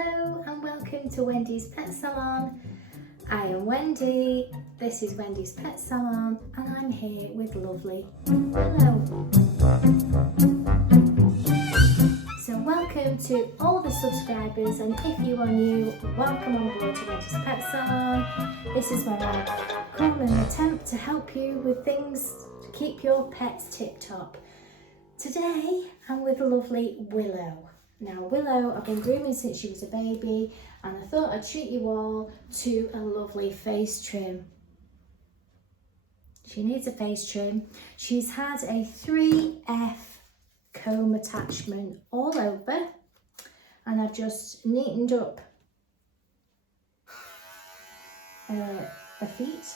Hello and welcome to Wendy's Pet Salon. I am Wendy, this is Wendy's Pet Salon and I'm here with lovely Willow. So welcome to all the subscribers, and if you are new, welcome on board to Wendy's Pet Salon. This is where I come and attempt to help you with things to keep your pets tip top. Today I'm with lovely Willow. Now Willow, I've been grooming since she was a baby and I thought I'd treat you all to a lovely face trim. She needs a face trim. She's had a 3F comb attachment all over and I've just neatened up her feet.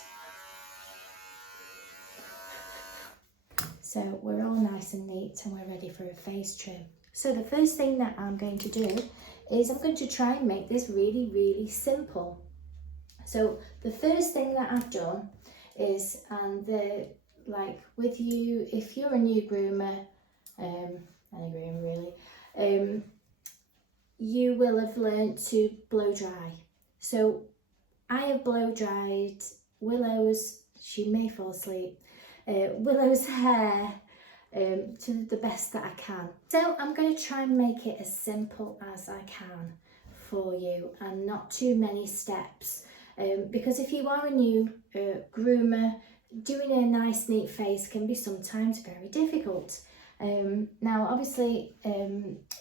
So we're all nice and neat and we're ready for a face trim. So the first thing that I'm going to do is I'm going to try and make this really simple. So the first thing that I've done is, like with you, if you're a new groomer, any groomer really, you will have learned to blow dry. So I have blow dried Willow's, she may fall asleep, Willow's hair to the best that I can. So I'm going to try and make it as simple as I can for you and not too many steps, because if you are a new groomer, doing a nice neat face can be sometimes very difficult. Now obviously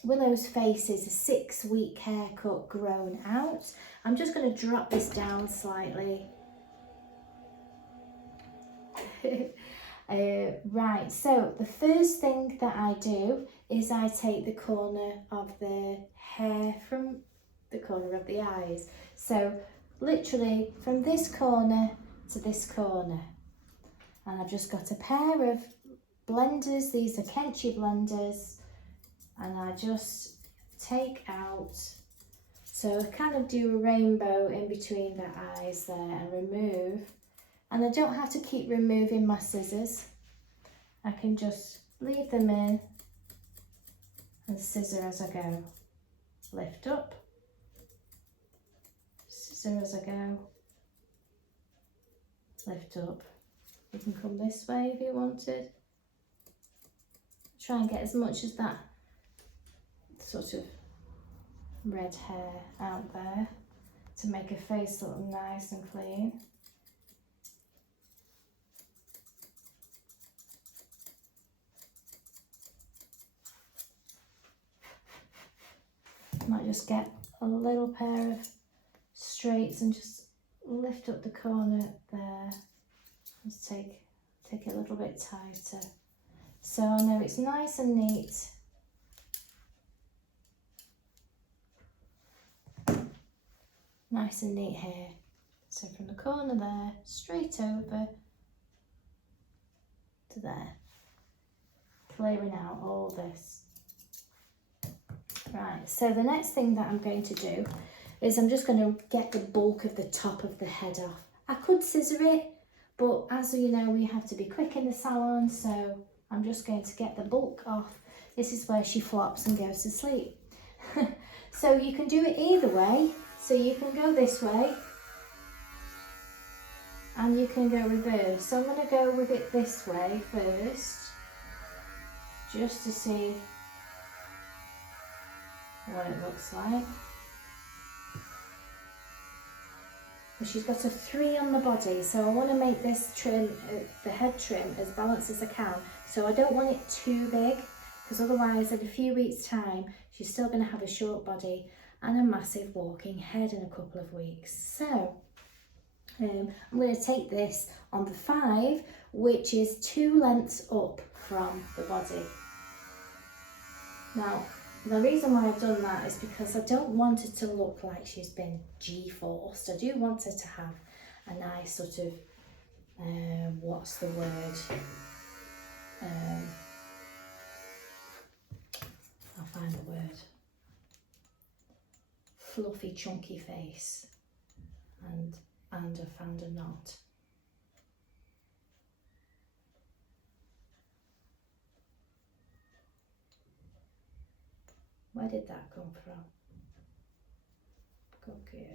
Willow's face is a 6-week haircut grown out. I'm just going to drop this down slightly. Right, so the first thing that I do is I take the corner of the hair from the corner of the eyes. So literally from this corner to this corner. And I've just got a pair of blenders, these are Kenchii blenders, and I just take out, so I kind of do a rainbow in between the eyes there and remove. And I don't have to keep removing my scissors. I can just leave them in and scissor as I go. Lift up, scissor as I go, lift up. You can come this way if you wanted. Try and get as much as that sort of red hair out there to make a face look nice and clean. Might just get a little pair of straights and just lift up the corner there. Just take it a little bit tighter, so I know it's nice and neat. Nice and neat here. So from the corner there, straight over to there, clearing out all this. Right, so the next thing that I'm going to do is I'm just going to get the bulk of the top of the head off. I could scissor it, but as you know, we have to be quick in the salon, so I'm just going to get the bulk off. This is where she flops and goes to sleep. So you can do it either way. So you can go this way and you can go reverse. So I'm going to go with it this way first, just to see what it looks like. And she's got a 3 on the body, so I want to make this trim, the head trim, as balanced as I can. So I don't want it too big, because otherwise in a few weeks time she's still going to have a short body and a massive walking head in a couple of weeks. So I'm going to take this on the 5, which is 2 lengths up from the body. Now the reason why I've done that is because I don't want it to look like she's been G-forced. I do want her to have a nice sort of, what's the word? I'll find the word. Fluffy, chunky face. And I found a knot. Where did that come from? at you.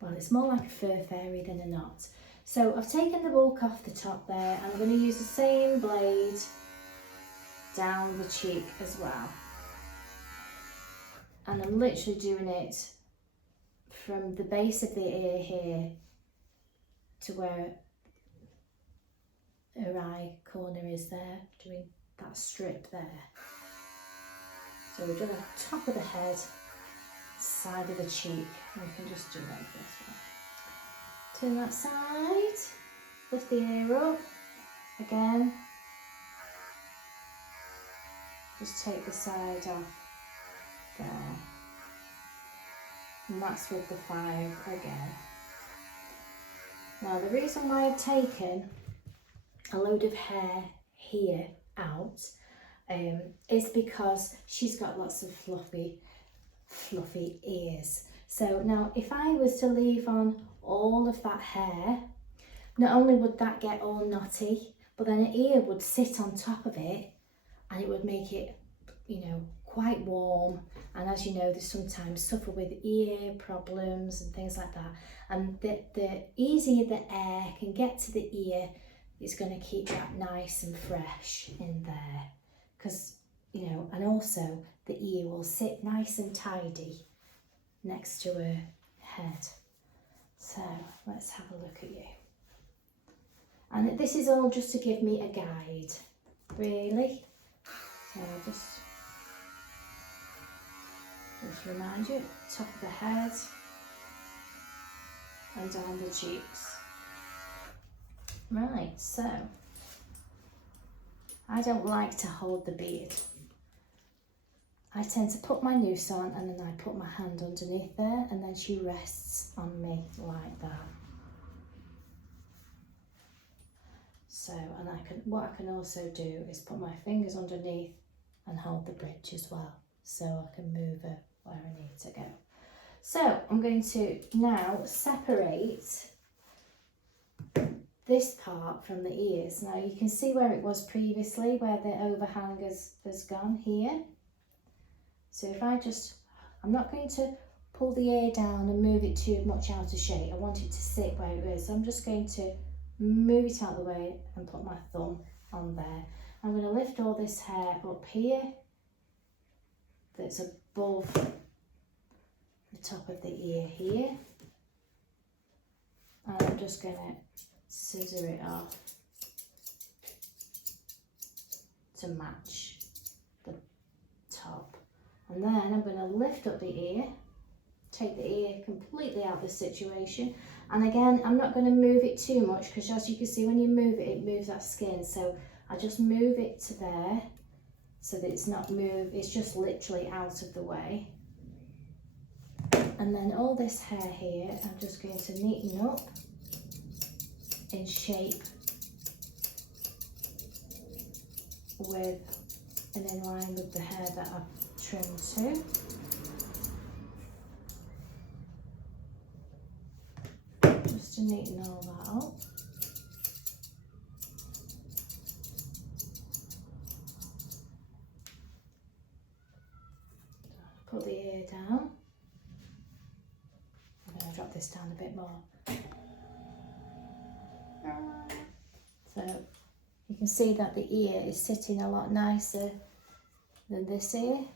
Well, it's more like a fur fairy than a knot. So I've taken the bulk off the top there, and I'm going to use the same blade down the cheek as well. And I'm literally doing it from the base of the ear here to where her eye corner is there, doing that strip there. So we've done the top of the head, side of the cheek, and we can just do like this. Turn that side, lift the ear up, again, just take the side off there, and that's with the 5 again. Now the reason why I've taken a load of hair here out is because she's got lots of fluffy ears. So now if I was to leave on all of that hair, not only would that get all knotty, but then an ear would sit on top of it and it would make it, you know, quite warm. And as you know, they sometimes suffer with ear problems and things like that. And the easier the air can get to the ear, it's going to keep that nice and fresh in there. Because, you know, and also the ear will sit nice and tidy next to her head. So let's have a look at you. And this is all just to give me a guide, really. So I'll just remind you, top of the head and down the cheeks. Right, so I don't like to hold the beard. I tend to put my noose on and then I put my hand underneath there and then she rests on me like that. So, and what I can also do is put my fingers underneath and hold the bridge as well, so I can move her where I need to go. So I'm going to now separate this part from the ears. Now you can see where it was previously, where the overhang has gone here. So if I'm not going to pull the ear down and move it too much out of shape. I want it to sit where it is. So I'm just going to move it out of the way and put my thumb on there. I'm going to lift all this hair up here that's above the top of the ear here. And I'm just going to scissor it off to match the top. And then I'm going to lift up the ear, take the ear completely out of the situation. And again, I'm not going to move it too much because as you can see, when you move it, it moves that skin. So I just move it to there so that it's not moved, it's just literally out of the way. And then all this hair here, I'm just going to neaten up in shape with and in line with the hair that I've trimmed to. Just to neaten all that up. Put the ear down. I'm going to drop this down a bit more. So you can see that the ear is sitting a lot nicer than this ear.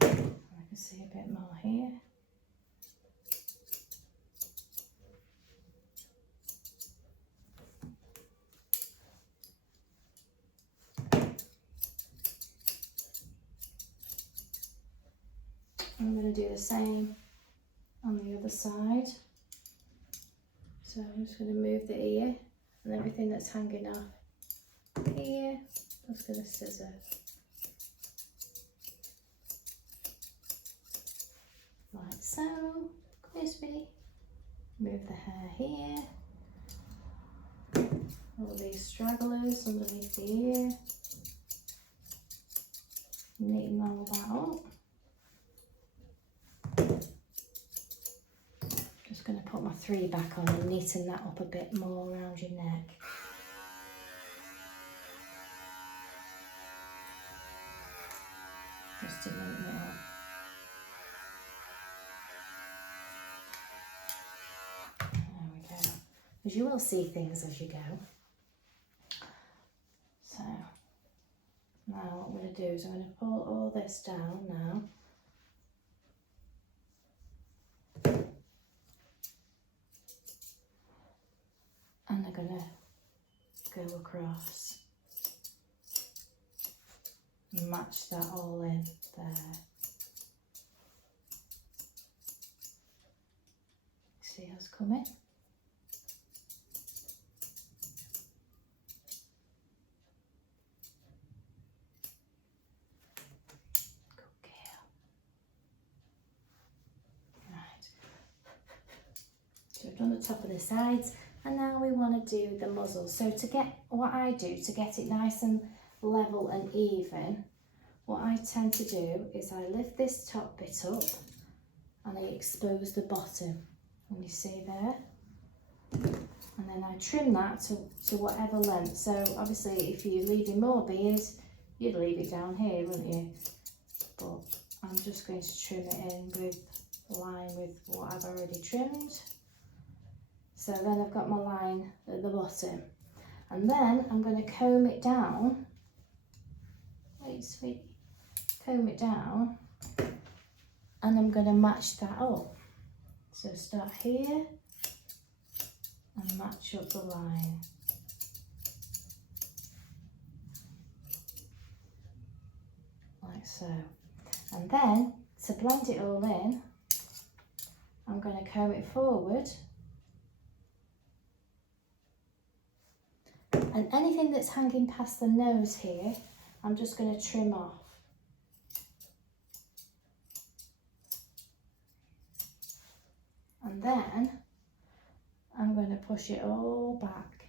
I can see a bit more here. I'm going to do the same on the other side. So I'm just going to move the ear and everything that's hanging off here, I'm just going to scissor. Like so, crispy. Move the hair here. All these stragglers underneath the ear. Neaten all that up. Just going to put my 3 back on and neaten that up a bit more around your neck. just to neaten it up. There we go. Because you will see things as you go. So now what I'm going to do is I'm going to pull all this down now. And I'm going to go across and match that all in there. See how it's coming? So we've done the top of the sides, and now we want to do the muzzle. So to get, what I do to get it nice and level and even, what I tend to do is I lift this top bit up and I expose the bottom. And you see there? And then I trim that to whatever length. So obviously if you're leaving more beard, you'd leave it down here, wouldn't you? But I'm just going to trim it in with line with what I've already trimmed. So then I've got my line at the bottom. And then I'm going to comb it down. Wait, sweetie. Comb it down. And I'm going to match that up. So start here and match up the line. Like so. And then, to blend it all in, I'm going to comb it forward. And anything that's hanging past the nose here, I'm just going to trim off. And then I'm going to push it all back.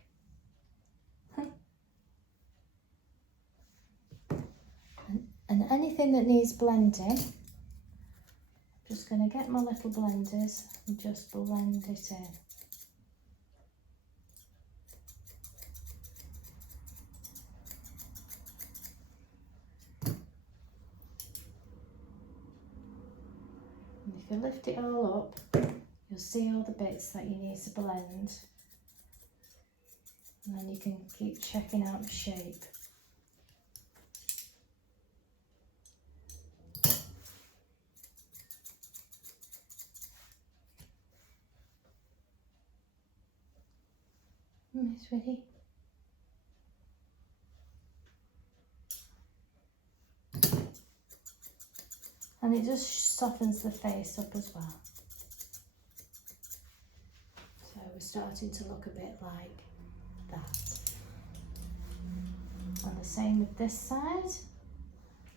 And anything that needs blending, I'm just going to get my little blenders and just blend it in. And if you lift it all up, you'll see all the bits that you need to blend, and then you can keep checking out the shape. It's ready. And it just softens the face up as well. So we're starting to look a bit like that. And the same with this side.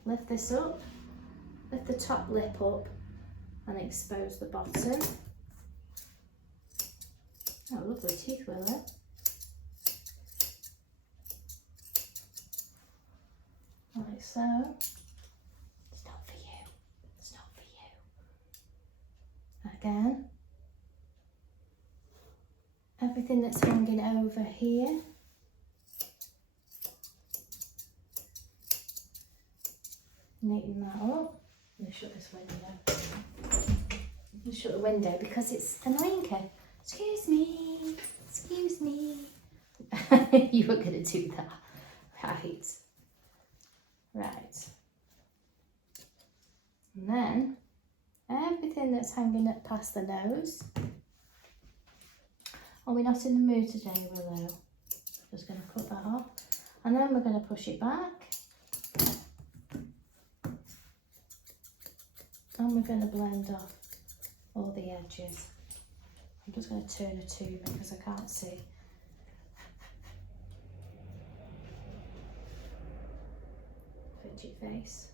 Lift this up, lift the top lip up and expose the bottom. Oh, lovely teeth, Willow. Like so. It's not for you. It's not for you. Again. Everything that's hanging over here. Neaten that up. Let me shut this window. Let me shut the window because it's annoying. Excuse me. Excuse me. You were going to do that. Right. Right. And then everything that's hanging up past the nose. Are we not in the mood today, Willow? Just going to cut that off. And then we're going to push it back. And we're going to blend off all the edges. I'm just going to turn it to me because I can't see. Fidget face.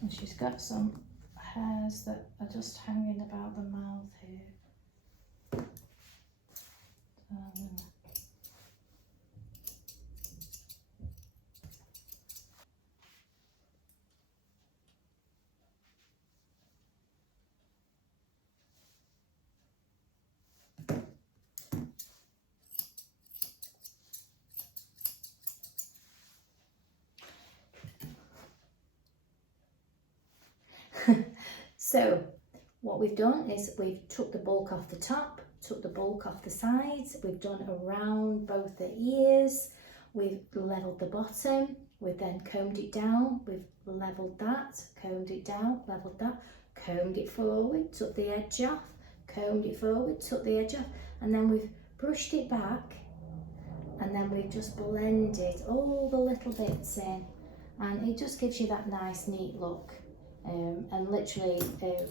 And she's got some hairs that are just hanging about the mouth here. So what we've done is we've took the bulk off the top, took the bulk off the sides, we've done around both the ears, we've levelled the bottom, we've then combed it down, we've levelled that, combed it down, levelled that, combed it forward, took the edge off, combed it forward, took the edge off, and then we've brushed it back, and then we've just blended all the little bits in, and it just gives you that nice neat look. And literally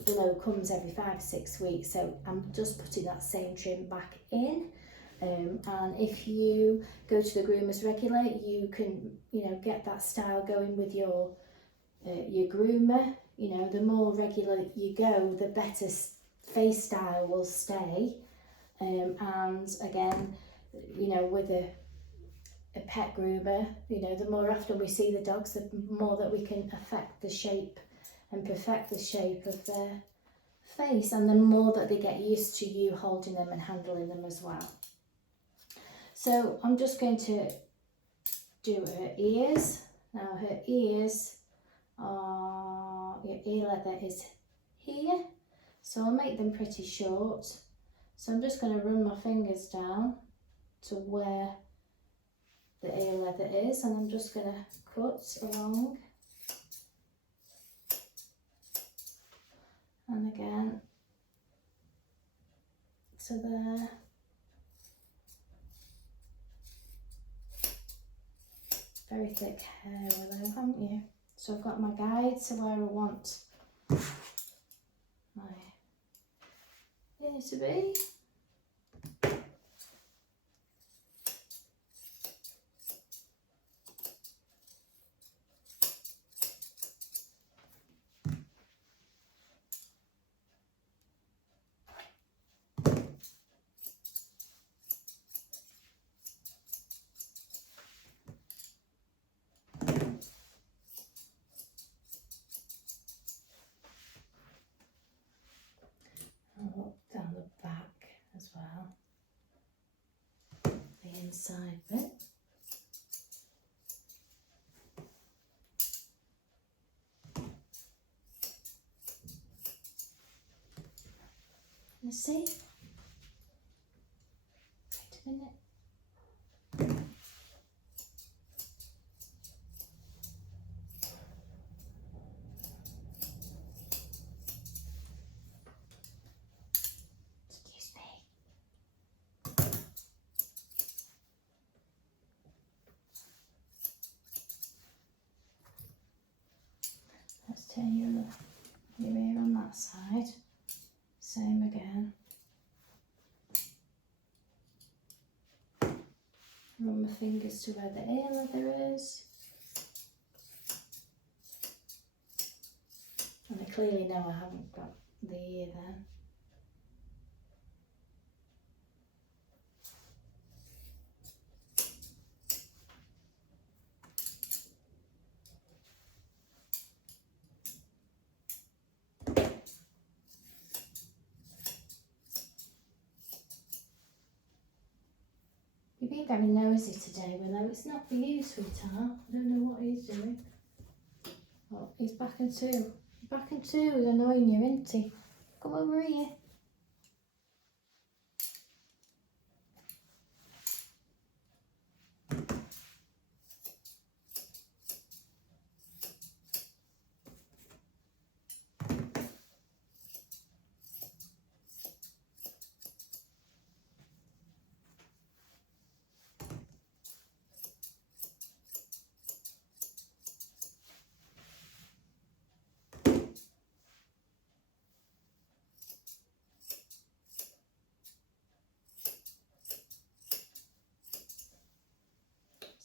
Willow comes every 5 or 6 weeks, so I'm just putting that same trim back in. And if you go to the Groomers regular, you can, you know, get that style going with your groomer. You know, the more regular you go, the better face style will stay. And again, you know, with a pet groomer, you know, the more often we see the dogs, the more that we can affect the shape and perfect the shape of their face, and the more that they get used to you holding them and handling them as well. So I'm just going to do her ears. Now her ears are, your ear leather is here, so I'll make them pretty short. So I'm just going to run my fingers down to where the ear leather is, and I'm just going to cut along. And again, so there. Very thick hair, Willow, haven't you? So I've got my guide to where I want my hair to be. Down the back as well, the inside bit. You see? Wait a minute. Let's turn your ear on that side. Same again. Run my fingers to where the ear leather is. And I clearly know I haven't got the ear there. You're being very nosy today, Willow. It's not for you, sweetheart. I don't know what he's doing. Oh, he's back in two. He's back in two. He's annoying you, isn't he? Come over here.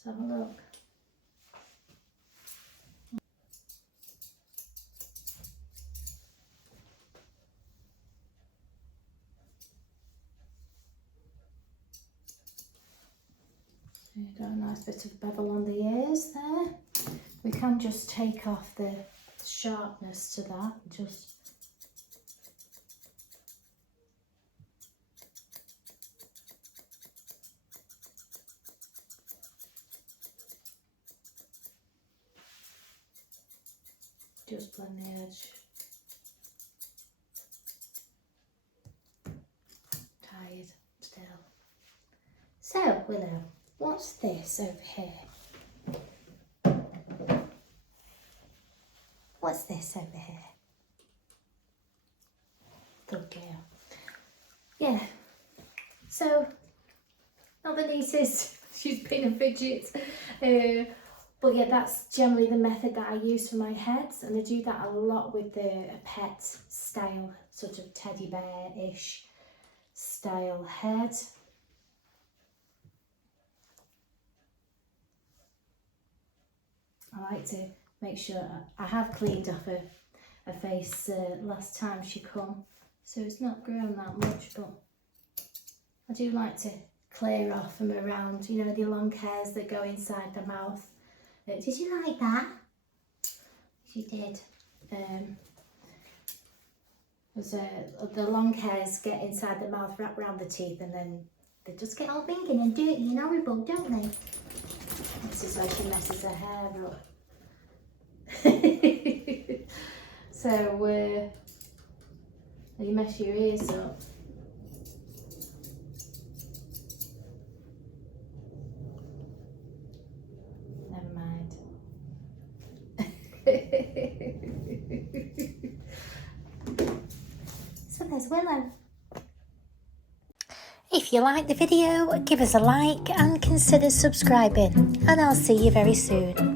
Let's have a look. So you've got a nice bit of bevel on the ears there. We can just take off the sharpness to that, just blend the edge. Tired still. So Willow, what's this over here? What's this over here? Good girl. Yeah. So not the neatest. She's been a fidget. But yeah, that's generally the method that I use for my heads, and I do that a lot with a pet style, sort of teddy bear-ish style head. I like to make sure I have cleaned off her face last time she come, so it's not grown that much, but I do like to clear off from around, you know, the long hairs that go inside the mouth. Did you like that? She did. The long hairs get inside the mouth, wrap around the teeth, and then they just get all blinking and dirty and horrible, don't they? This is where she messes her hair up. So, you mess your ears up. Never mind. So there's Willow. If you like the video, give us a like and consider subscribing, and I'll see you very soon.